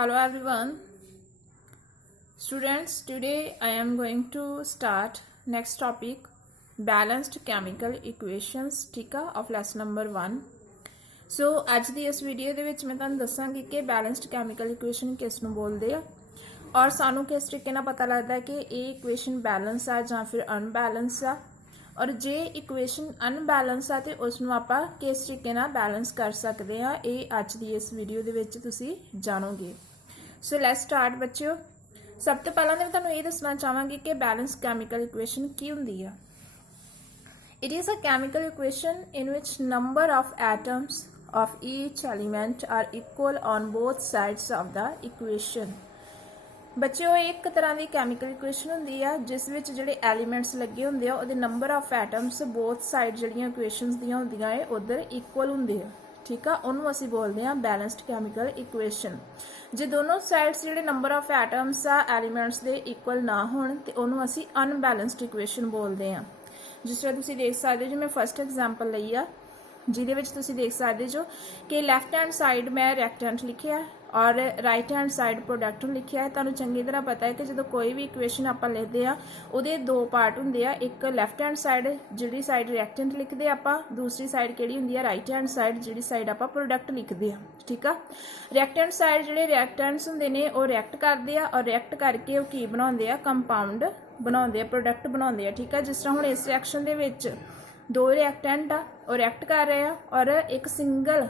Hello everyone. Students, today I am going to start next topic balanced chemical equations ठीक है of lesson number 1. सो ਅੱਜ ਦੀ ਇਸ video ਦੇ ਵਿੱਚ ਮੈਂ ਤੁਹਾਨੂੰ ਦੱਸਾਂਗੀ ਕਿ ਬੈਲੈਂਸਡ ਕੈਮੀਕਲ ਇਕੁਏਸ਼ਨ ਕਿਸ ਨੂੰ ਬੋਲਦੇ ਆ ਔਰ ਸਾਨੂੰ ਕਿਸ ਤਰੀਕੇ ਨਾਲ ਪਤਾ ਲੱਗਦਾ ਹੈ ਕਿ ਇਹ ਇਕੁਏਸ਼ਨ ਬੈਲੈਂਸ ਆ ਜਾਂ ਫਿਰ ਅਨਬੈਲੈਂਸ ਆ और जे इक्वेशन अनबैलेंस आ तो उसनों आप किस तरीके नाल बैलेंस कर सकते हैं ये अज की इस वीडियो दे विच तुसी जानोगे। सो लेट्स स्टार्ट बच्चों। सब तो पहला मैं तुहानूं ये दसना चाहांगी कि बैलेंस कैमिकल इक्वेशन की हुंदी है। It is a chemical equation in which number of atoms of each element are equal on both sides of the equation. बच्चों एक तरह की कैमिकल इक्वेशन होंदी है जिस विच जिहड़े एलीमेंट्स लगे होंदे आ उहदे number of atoms both side जिहड़ियां इक्वेशनस दियां होंदियां है उधर इक्वल होंदे आ। ठीक है, उन्होंने असीं बोलते हैं बैलेंस्ड कैमिकल इक्वेशन। जे दोनों साइड्स जिहड़े नंबर ऑफ एटम्स आ एलीमेंट्स दे इक्वल ना होण ते उन्होंने असीं अनबैलेंस्ड इक्वेशन बोलते हैं। जिस तरह तुसीं देख सकदे जो मैं फस्ट एग्जाम्पल लई आ जिहदे विच तुसीं देख सकदे जो कि लैफ्ट हैंड साइड मैं रेक्टेंट लिखिया और राइट हैंड साइड प्रोडक्ट लिखिया है। तुहानूं चंगी तरह पता है कि जो कोई भी इक्वेशन आपां लिखते हैं उहदे दो पार्ट हुंदे आ, एक लैफ्ट हैंड साइड जिहड़ी साइड रेक्टेंट लिखते आपां, दूसरी साइड किहड़ी हुंदी है राइट हैंड साइड जिहड़ी साइड आपां प्रोडक्ट लिखते हैं। ठीक है, रैक्ट हैंड साइड जिहड़े रैक्टेंट्स हुंदे ने वो रैक्ट करते हैं और रैक्ट करके वो की बनाउंदे आ कंपाउंड बनाउंदे आ, प्रोडक्ट बनाउंदे आ। ठीक है, जिस तरह हुण इस रिएक्शन दे विच दो रिएक्टेंट आ वो रैक्ट कर रहे हैं और एक सिंगल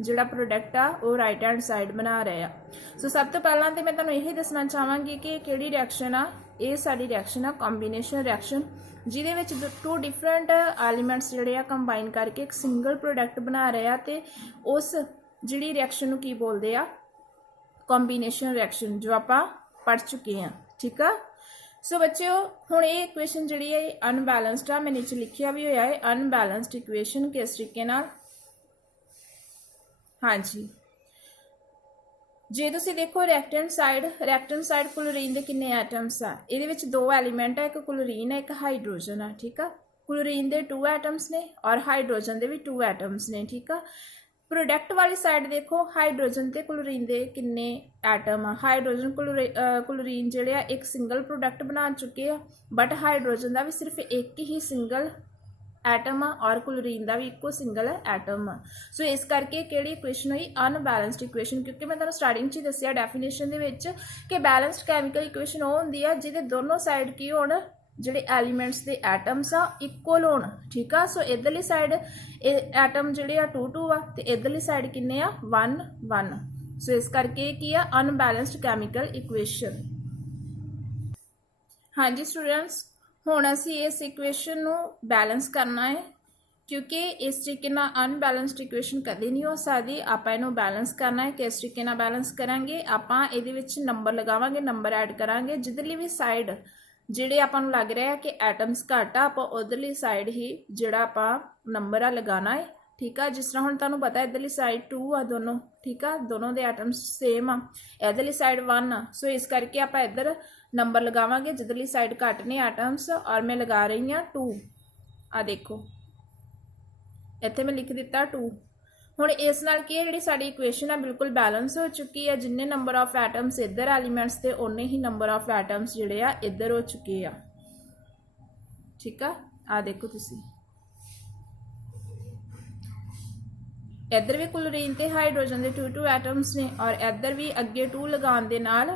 जिहड़ा प्रोडक्ट आ वो राइट हैंड साइड बना रहे हैं। सो सब तो पहला तो मैं तुहानूं यही दसना चाहांगी कि किहड़ी रिएक्शन आ, ये साडी रिएक्शन आ कॉम्बीनेशन रिएक्शन जिहदे विच टू डिफरेंट एलीमेंट्स जिहड़े आ कंबाइन करके एक सिंगल प्रोडक्ट बना रहे आ ते उस जिहड़ी रिएक्शन नूं की बोलदे आ कॉम्बीनेशन रिएक्शन जो आपां पढ़ चुके हैं। ठीक है, सो बच्चों हुण ये इक्वेशन जिहड़ी है अनबैलेंस्ड आ, मैं नीचे लिखिया भी होया है अनबैलेंस्ड इक्वेशन किस तरीके नाल। हाँ जी, जे तुसीं देखो रैक्टेंट साइड क्लोरीन के किन्ने एटम्स आ, इहदे विच दो एलीमेंट है, एक क्लोरीन है एक हाइड्रोजन है। ठीक है, क्लोरीन के 2 एटम्स ने और हाइड्रोजन के भी 2 एटम्स ने। ठीक है, प्रोडक्ट वाली साइड देखो हाइड्रोजन ते क्लोरीन के किन्ने एटम आ, हाइड्रोजन क्लोरीन जिहड़े आ एक सिंगल प्रोडक्ट बना चुके हैं बट हाइड्रोजन का भी सिर्फ एक ही सिंगल एटम आ और क्लोरीन का भी इको सिंगल एटम आ। सो इस करके किहड़ी इक्वेशन हुई अनबैलेंस्ड इक्वेशन, क्योंकि मैं तुहानूं स्टार्टिंग च दस्सिया डेफिनेशन दे विच कि बैलेंस्ड कैमिकल इक्वेशन वो हुंदी आ जिहदे दोनों साइड की होण जिहड़े एलीमेंट्स दे एटम्स आ इक्वल होण। ठीक आ, सो इधरली साइड एटम जिहड़े आ 2 आ ते इधरली साइड किन्ने आ 1 1। सो इस करके की आ अनबैलेंस्ड कैमिकल इक्वेशन। हाँ जी स्टूडेंट्स, हुण असीं इस इक्वेशन नूं बैलेंस करना है क्योंकि इस तरीके नाल अनबैलेंस्ड इक्वेशन कदे नहीं हो सकती। आपां इहनूं बैलेंस करना है, किस तरीके नाल बैलेंस करांगे, आपां इहदे विच नंबर लगावांगे, नंबर ऐड करांगे, जिधरली भी साइड जिहड़े आपां नूं लग रहा है कि एटम्स घट आ आपां उधरली साइड ही जिहड़ा आपां नंबर आ लगाना है। ठीक है, जिस तरह हुण तुहानूं पता है इधरली साइड 2 आ दोनों। ठीक है, दोनों दे एटम्स सेम आ, इधरली साइड 1 आ। सो इस करके आपां इधर नंबर लगावांगे जिधरली साइड घट ने एटम्स और मैं लगा रही हाँ 2। आ देखो इत्थे मैं लिख दिता 2। हुण इस नाल की जिहड़ी साडी इक्वेशन है बिल्कुल बैलेंस हो चुकी है, जिन्ने नंबर ऑफ एटम्स इधर एलीमेंट्स ते उन्ने ही नंबर ऑफ एटम्स जिहड़े आ इधर हो चुके आ। ठीक है, आ देखो तुसीं इधर भी क्लोरीन ते हाइड्रोजन के 2 एटम्स ने और इधर भी अगे 2 लगाने दे नाल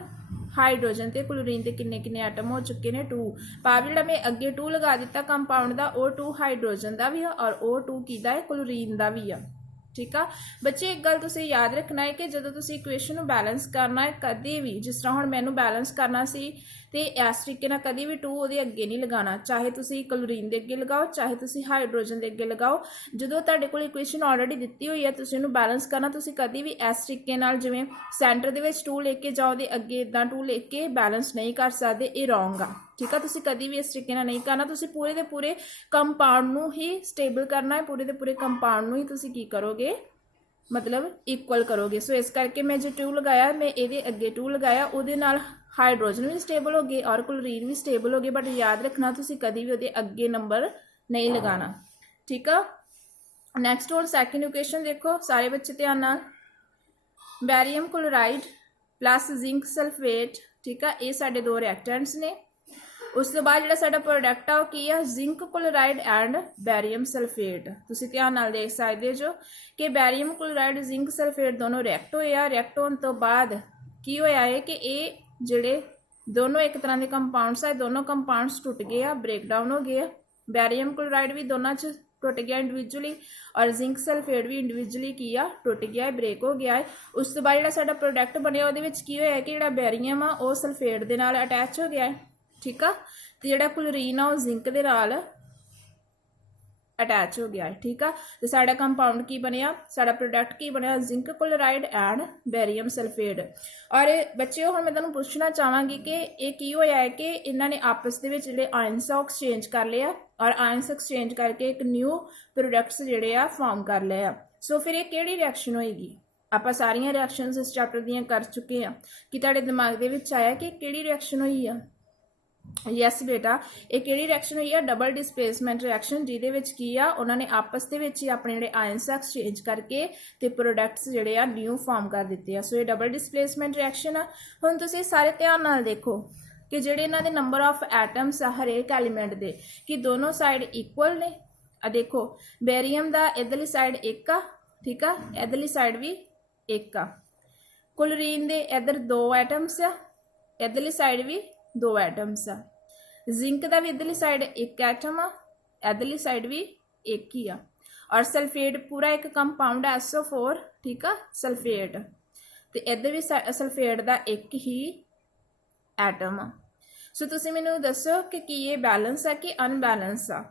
हाइड्रोजन ते क्लोरीन के किन्ने किन्ने एटम हो चुके हैं 2। भाव जिहड़ा मैं अगे 2 लगा दिता कंपाउंड का वो 2 हाइड्रोजन का भी है और वो 2 किहदा है क्लोरीन का भी है। ठीक है बच्चे, एक गल तुसीं याद रखना है कि जदों तुसीं इक्वेशन नूं बैलेंस करना है कभी भी जिस तरह हुण मैनूं बैलेंस करना सी ते इस तरीके नाल कभी भी 2 उहदे अगे नहीं लगाना, चाहे तुसीं क्लोरीन दे अगे लगाओ चाहे तुसीं हाइड्रोजन दे अगे लगाओ। जदों तुहाडे कोल इक्वेशन ऑलरेडी दित्ती हुई है तुसीं उहनूं बैलेंस करना, तुसीं कभी भी इस तरीके नाल जिवें सेंटर दे विच 2 लेके जाओ दे अगे इदां 2 लेके बैलेंस नहीं कर सकदे, ये रॉन्ग आ। ठीक है, तुसीं कभी भी इस तरीके नाल नहीं करना, तुसीं पूरे दे पूरे कंपाउंड नूं ही स्टेबल करना है, पूरे दे पूरे कंपाउंड नूं ही तुसीं की करोगे मतलब इक्वल करोगे। सो इस करके मैं जो 2 लगाया मैं ये अगे 2 लगाया उहदे नाल हाइड्रोजन भी स्टेबल हो गए और क्लोरीन भी स्टेबल हो गए, बट याद रखना तुसीं कभी भी उहदे अगे नंबर नहीं लगाना। ठीक है, नैक्सट और सैकेंड इक्वेशन देखो सारे बच्चे ध्यान नाल। Barium chloride plus zinc sulphate, ठीक है, ये साडे दो रिएक्टेंट्स ने। उस तो बाद जिहड़ा साडा प्रोडक्ट आ वो की आ, zinc chloride and barium sulphate. तुसीं ध्यान नाल देख सकदे जो कि बैरियम क्लोराइड जिंक सल्फेट दोनों रिएक्ट होए आ। रिएक्ट होने तो बाद की होया है कि ये जिहड़े दोनों एक तरह के कंपाउंड्स है, दोनों कंपाउंड्स टुट गए आ, ब्रेकडाउन हो गए। बैरियम क्लोराइड भी दोनों च टुट गया इंडिविजुअली और जिंक सल्फेट भी इंडिविजुअली की आ टुट गया है, ब्रेक हो गया है। उस तो बाद जिहड़ा साडा प्रोडक्ट बनया उहदे विच की होया कि जिहड़ा बैरियम आ वो सल्फेट दे नाल अटैच हो गया है, ठीक है, तो जिहड़ा क्लोरीन आ वो जिंक दे नाल अटैच हो गया है, ठीक है। तो साडा कंपाउंड की बनया, साडा प्रोडक्ट की बनया, zinc chloride and barium sulphate. और बच्चों हुण मैं तुहानूं पुछना चाहांगी कि ये की होया है कि इन्होंने आपस दे विच जिहड़े आयन्स आ एक्सचेंज कर लिया और आयन्स एक्सचेंज करके एक न्यू प्रोडक्ट्स जिहड़े आ फॉर्म कर लिया। सो फिर ये किहड़ी रिएक्शन होएगी? आपां सारियां रिएक्शनस इस चैप्टर दीयां कर चुके हैं कि तुहाडे दिमाग दे विच आया कि किहड़ी रिएक्शन होई आ? यस बेटा, एक किहड़ी रिएक्शन हुई है? डबल डिसप्लेसमेंट रिएक्शन, जिहदे विच की आ उन्होंने आपस दे विच ही अपने जिहड़े आयन्स एक्सचेंज करके ते प्रोडक्ट्स जिहड़े आ न्यू फॉर्म कर दिते आ। सो ये डबल डिसप्लेसमेंट रिएक्शन आ। हुण तुसीं सारे ध्यान नाल देखो कि जिहड़े इन्हां दे नंबर ऑफ एटम्स आ हरेक एलीमेंट दे कि दोनों साइड इक्वल ने। आ देखो बैरियम दा इधरली साइड एक आ, ठीक आ, इधरली साइड भी एक आ। क्लोरीन दे इधर दो एटम्स आ, इधरली साइड भी दो एटम्स आ। जिंक का भी इधरली साइड एक एटम आ, इधरली साइड भी एक ही आ। और सल्फेट पूरा एक कंपाउंड है SO4, ठीक आ, सल्फेट, तो इधर भी सल्फेट का एक ही एटम आ। सो तुसीं मैनूं दसो कि ये बैलेंस है कि अनबैलेंस आ?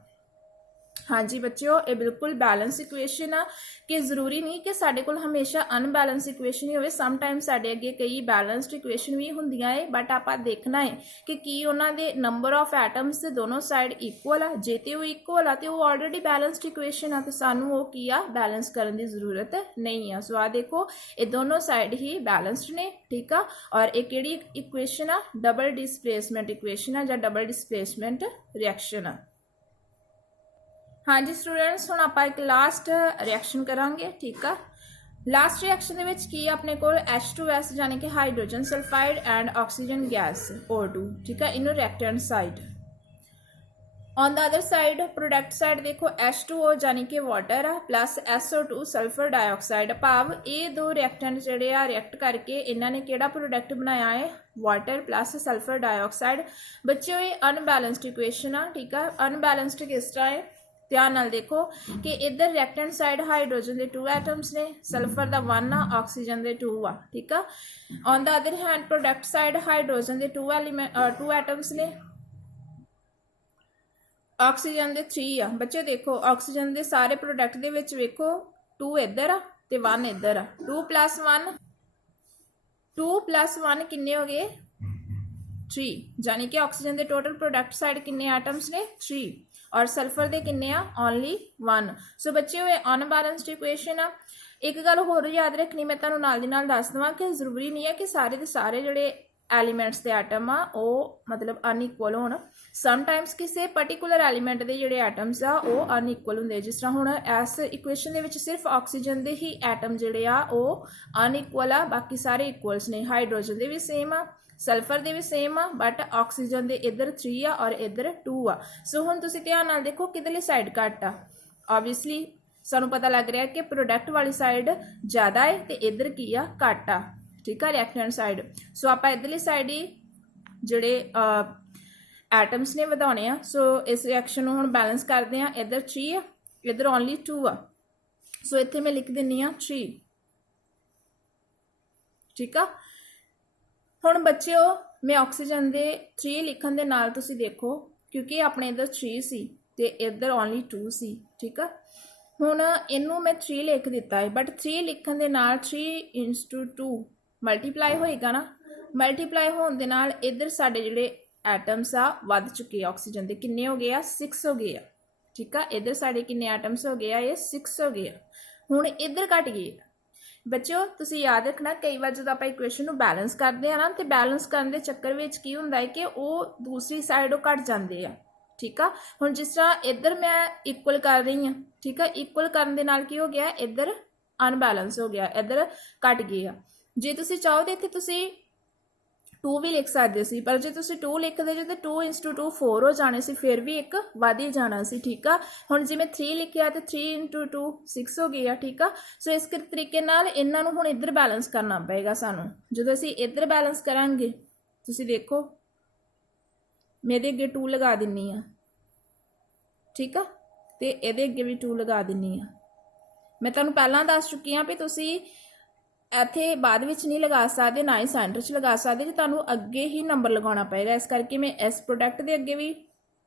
हाँ जी बच्चों, ये बिल्कुल बैलेंस इक्वेशन आ कि जरूरी नहीं कि साडे कोल हमेशा अनबैलेंस इक्वेशन ही होवे। समटाइम साडे अगे कई बैलेंस्ड इक्वेशन भी हुंदियां है, बट आपां देखना है कि की उन्हां दे नंबर ऑफ एटम्स से दोनों साइड इक्वल आ। जे ते वो इक्वल आ तो वो ऑलरेडी बैलेंस्ड इक्वेशन आ, तो सानू वो की आ बैलेंस करन दी जरूरत नहीं आ। सो आ देखो ये दोनों साइड ही बैलेंस्ड ने, ठीक आ। और एक किहड़ी इक्वेशन आ? डबल डिसप्लेसमेंट इक्वेशन आ जां डबल डिसप्लेसमेंट रिएक्शन आ। हाँ जी स्टूडेंट्स, हुण आपां एक लास्ट रिएक्शन करांगे, ठीक आ। लास्ट रिएक्शन दे विच की अपने कोल H2S यानी कि hydrogen sulphide and oxygen gas O2, ठीक है, इनू reactant side. On the other side product side देखो H2O यानी कि वाटर आ प्लस SO2 सल्फर डाइऑक्साइड। भाव ये दो रिएक्टेंट जिहड़े आ रिएक्ट करके इन्हां ने किहड़ा प्रोडक्ट बनाया है? Water plus sulphur dioxide. बच्चों ये अनबैलेंस्ड इक्वेशन आ, ठीक है। अनबैलेंस्ड किस तरह है? ध्यान नाल देखो कि इधर रिएक्टेंट साइड हाइड्रोजन के 2 एटम्स ने, सल्फर का 1 आ, ऑक्सीजन के 2 आ, ठीक है। On the other hand product side hydrogen के 2 एटम्स ने, ऑक्सीजन के 3 आ। बच्चे देखो ऑक्सीजन के सारे प्रोडक्ट दे विच वेखो 2 इधर आ ते 1 इधर आ। 2 प्लस 1 किन्ने हो गए? 3, यानी कि ऑक्सीजन के टोटल प्रोडक्ट साइड किन्ने एटम्स ने? 3, और सल्फर दे किन्ने आ? ओनली 1। सो बच्चे ये अनबैलेंस्ड इक्वेशन आ। एक गल होर याद रखनी, मैं तुहानूं नाल दी नाल दस देवां कि जरूरी नहीं है कि सारे दे सारे जिहड़े एलीमेंट्स के एटम आ वो मतलब अनइक्वल होण। समटाइम्स किसी पर्टिकुलर एलीमेंट के जिहड़े एटम्स आ वो अनइक्वल हुंदे। जिस तरह हुण इस इक्वेशन दे विच सिर्फ ऑक्सीजन के ही एटम जिहड़े आ वो अनइक्वल आ, बाकी सारे इक्वल्स ने। हाइड्रोजन के भी सेम आ, सल्फर दे भी सेम आ, बट ऑक्सीजन दे इधर 3 आ और इधर 2 आ। सो हुण तुसीं ध्यान नाल देखो किधरली साइड घट आ। ऑबवियसली सानू पता लग रहा है कि प्रोडक्ट वाली साइड ज़्यादा है तो इधर की आ घट आ, ठीक है, रिएक्टेंट साइड। सो आप इधरली साइड ही जिहड़े एटम्स ने वधाने आ। सो इस रिएक्शन नूं हुण बैलेंस करते हैं। इधर 3 आ, इधर ओनली 2 आ। सो इत्थे मैं लिख दिंदी आ 3, ठीक आ। हुण बच्चों मैं ऑक्सीजन के 3 लिखण दे नाल तुसीं देखो क्योंकि अपने इधर 3 सी ते इधर ओनली 2 सी, ठीक आ। हुण इनू मैं 3 लिख दिता है, बट 3 लिखण दे नाल 3 × 2 मल्टीप्लाई होएगा ना। मल्टीप्लाई होने दे नाल इधर साडे जिहड़े एटम्स आ वध चुके ऑक्सीजन के, किन्ने हो गए आ? 6 हो गए आ, ठीक आ। इधर साडे किन्ने एटम्स हो गए आ? ये 6 हो गए आ। हुण इधर घट गए। बच्चों तुसीं याद रखना कई बार जो आप इक्वेशन नूं बैलेंस करते हैं ना, तो बैलेंस करने के चक्कर में की हुंदा है कि वो दूसरी साइड घट जाते हैं, ठीक आ। हुण जिस तरह इधर मैं इक्वल कर रही हाँ, ठीक है, इक्वल करने दे नाल की हो गया? इधर अनबैलेंस हो गया, इधर घट गए आ। जे तुसी चाहो तो इत्थे तुसी 2 भी लिख सकते सी, पर जे तुसी 2 लिखते जे तो 2 × 2 4 हो जाने सी, फिर भी एक वध ही जाना सी। ठीक आ, हुण जिवें 3 लिखिया तो 3 × 2 6 हो गया। ठीक आ, सो इस तरीके नाल इन्हां नूं हुण इधर बैलेंस करना पेगा सानूं। जदों असीं इधर बैलेंस करांगे, तुसी देखो मैं इहदे अगे 2 लगा दिन्नी आ। ठीक आ, ते इहदे अगे भी 2 लगा दिन्नी आ। मैं तुहानूं पहलां दस चुकी हाँ भी तुसी ਇੱਥੇ ਬਾਅਦ ਵਿੱਚ ਨਹੀਂ ਲਗਾ ਸਕਦੇ, ਨਾ ਹੀ ਸੈਂਟਰ 'ਚ ਲਗਾ ਸਕਦੇ, ਜੇ ਤੁਹਾਨੂੰ ਅੱਗੇ ਹੀ ਨੰਬਰ ਲਗਾਉਣਾ ਪਏਗਾ। ਇਸ ਕਰਕੇ ਮੈਂ ਇਸ ਪ੍ਰੋਡਕਟ ਦੇ ਅੱਗੇ ਵੀ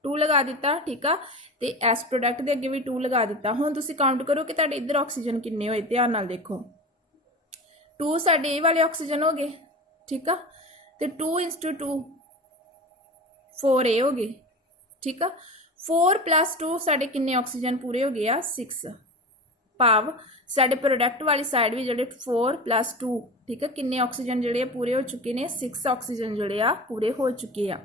2 ਲਗਾ ਦਿੱਤਾ। ਠੀਕ ਆ, ਤੇ ਇਸ ਪ੍ਰੋਡਕਟ ਦੇ ਅੱਗੇ ਵੀ 2 ਲਗਾ ਦਿੱਤਾ। ਹੁਣ ਤੁਸੀਂ ਕਾਊਂਟ ਕਰੋ ਕਿ ਤੁਹਾਡੇ ਇੱਧਰ ਆਕਸੀਜਨ ਕਿੰਨੇ ਹੋਏ, ਧਿਆਨ ਨਾਲ ਦੇਖੋ। 2 ਸਾਡੇ ਇਹ ਵਾਲੇ ਆਕਸੀਜਨ ਹੋ ਗਏ। ਠੀਕ ਆ, ਤੇ 2 × 2 4 ਇਹ ਹੋ ਗਏ। ਠੀਕ ਆ, 4 + 2 ਸਾਡੇ ਕਿੰਨੇ ਆਕਸੀਜਨ ਪੂਰੇ ਹੋ ਗਏ ਆ 6। ਭਾਵ ਸਾਡੇ प्रोडक्ट वाली साइड भी जोड़े 4 + 2। ठीक है, किन्ने ऑक्सीजन जोड़े पूरे हो चुके हैं 6 ऑक्सीजन जोड़े पूरे हो चुके हैं।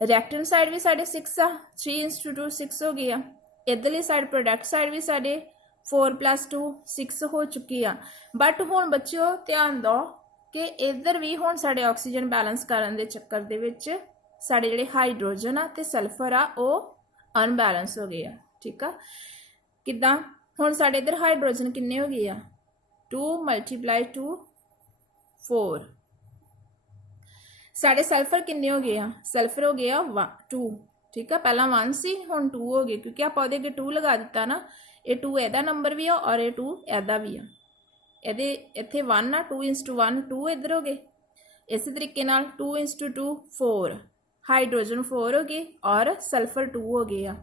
रिएक्टेंट साइड भी साढ़े 6 आ, 3 × 2 6 हो गया। इधरली साइड प्रोडक्ट साइड भी साढ़े 4 + 2 6 हो चुकी आ। बट हुण बच्चों ध्यान दो कि इधर भी हुण साढ़े ऑक्सीजन बैलेंस करन दे चक्कर दे विच साढ़े जिहड़े हाइड्रोजन आ ते सल्फर आ वो अनबैलेंस हो गए आ। ठीक आ, किदां हुण साढ़े इधर हाइड्रोजन किन्ने हो गए आ 2 × 2 4। साढ़े सल्फर किन्ने हो गए आ, सल्फर हो गया 2। ठीक है, पहला 1 सी हुण 2 हो गए, क्योंकि आप ਉਹਦੇ ਅੱਗੇ 2 लगा दिता ना। ये 2 ਇਹਦਾ नंबर भी आ और ये 2 ਇਹਦਾ भी आ। ਇਹਦੇ ਇੱਥੇ 1 आ, 2 × 1 2 इधर हो गए। इस तरीके नाल 2 × 2 4, हाइड्रोजन 4 हो गए और सल्फर 2 हो गए आ।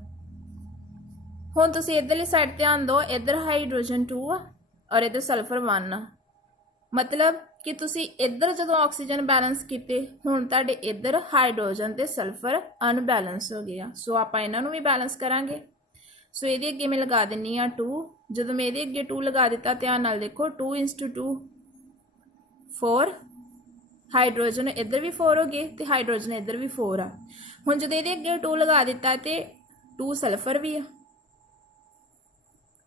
हुण तुसीं इधरली साइड ध्यान दो, इधर हाइड्रोजन 2 आ और इधर सल्फर 1 आ। मतलब कि तुसीं इधर जदों ऑक्सीजन बैलेंस कीते, हुण तुहाडे इधर हाइड्रोजन ते सल्फर अनबैलेंस हो गया। सो आपां इन्हां नूं भी बैलेंस करांगे। सो इहदे अगे मैं लगा दिन्नी आ 2। जदों मैं इहदे अगे 2 लगा दिता, ध्यान नाल देखो 2 × 2 4, हाइड्रोजन इधर भी 4 हो गए ते हाइड्रोजन इधर भी 4 आ। हुण जदों इहदे अगे 2 लगा दिता ते 2 सल्फर भी आ।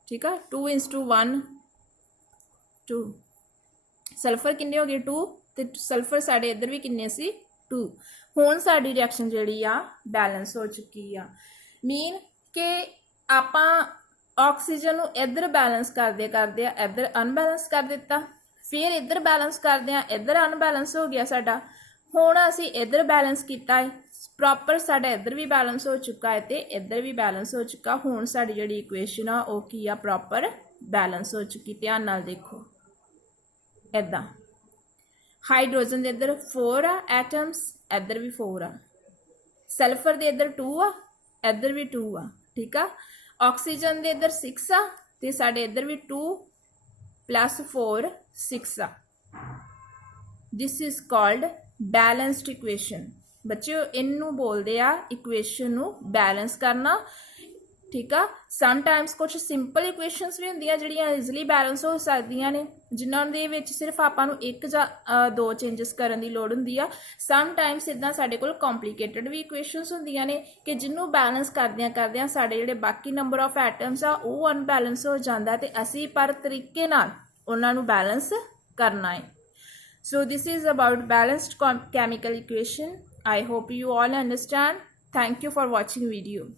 ठीक है, 2 × 1 2, सल्फर किन्ने हो गए 2 ते सल्फर साढ़े इधर भी किन्ने सी 2। हुण साडी रिएक्शन जिहड़ी आ बैलेंस हो चुकी आ। मीन कि आपां ऑक्सीजन नूं इधर बैलेंस करदे करदे इधर अनबैलेंस कर दिता, फिर इधर बैलेंस करदे इधर अनबैलेंस हो गया साडा। हुण असीं इधर बैलेंस कीता है प्रॉपर, साडा इधर भी बैलेंस हो चुका है ते इधर भी बैलेंस हो चुका। हुण साडी जिहड़ी इक्वेशन आ वो की आ प्रॉपर बैलेंस हो चुकी। ध्यान नाल देखो, इदां हाइड्रोजन दे इधर 4 आ एटम्स, इधर भी 4 आ। सल्फर दे इधर 2 आ, इधर भी 2 आ। ठीक आ, ऑक्सीजन दे इधर 6 आ ते साडे इधर भी 2 + 4 6 आ। This is called balanced equation. बच्चों इनू बोलते आ इक्वेशन नू बैलेंस करना। ठीक आ, समटाइम्स कुछ सिंपल इक्वेशनस भी होंदियां जिहड़ियां ईजिली बैलेंस हो सकदियां ने, जिन्हां दे विच सिर्फ आपां नू 1 जां 2 चेंजिस करन दी लोड़ हुंदी आ। समटाइम्स इदां साडे कोल कॉम्प्लीकेटेड भी इक्वेशनस होंदियां ने कि जिन्नू बैलेंस करदियां करदियां साडे जिहड़े बाकी नंबर ऑफ एटम्स आ वो अनबैलेंस हो जांदा ते असीं पर तरीके नाल उन्हां नू बैलेंस करना है। So this is about balanced chemical equation. I hope you all understand. Thank you for watching video.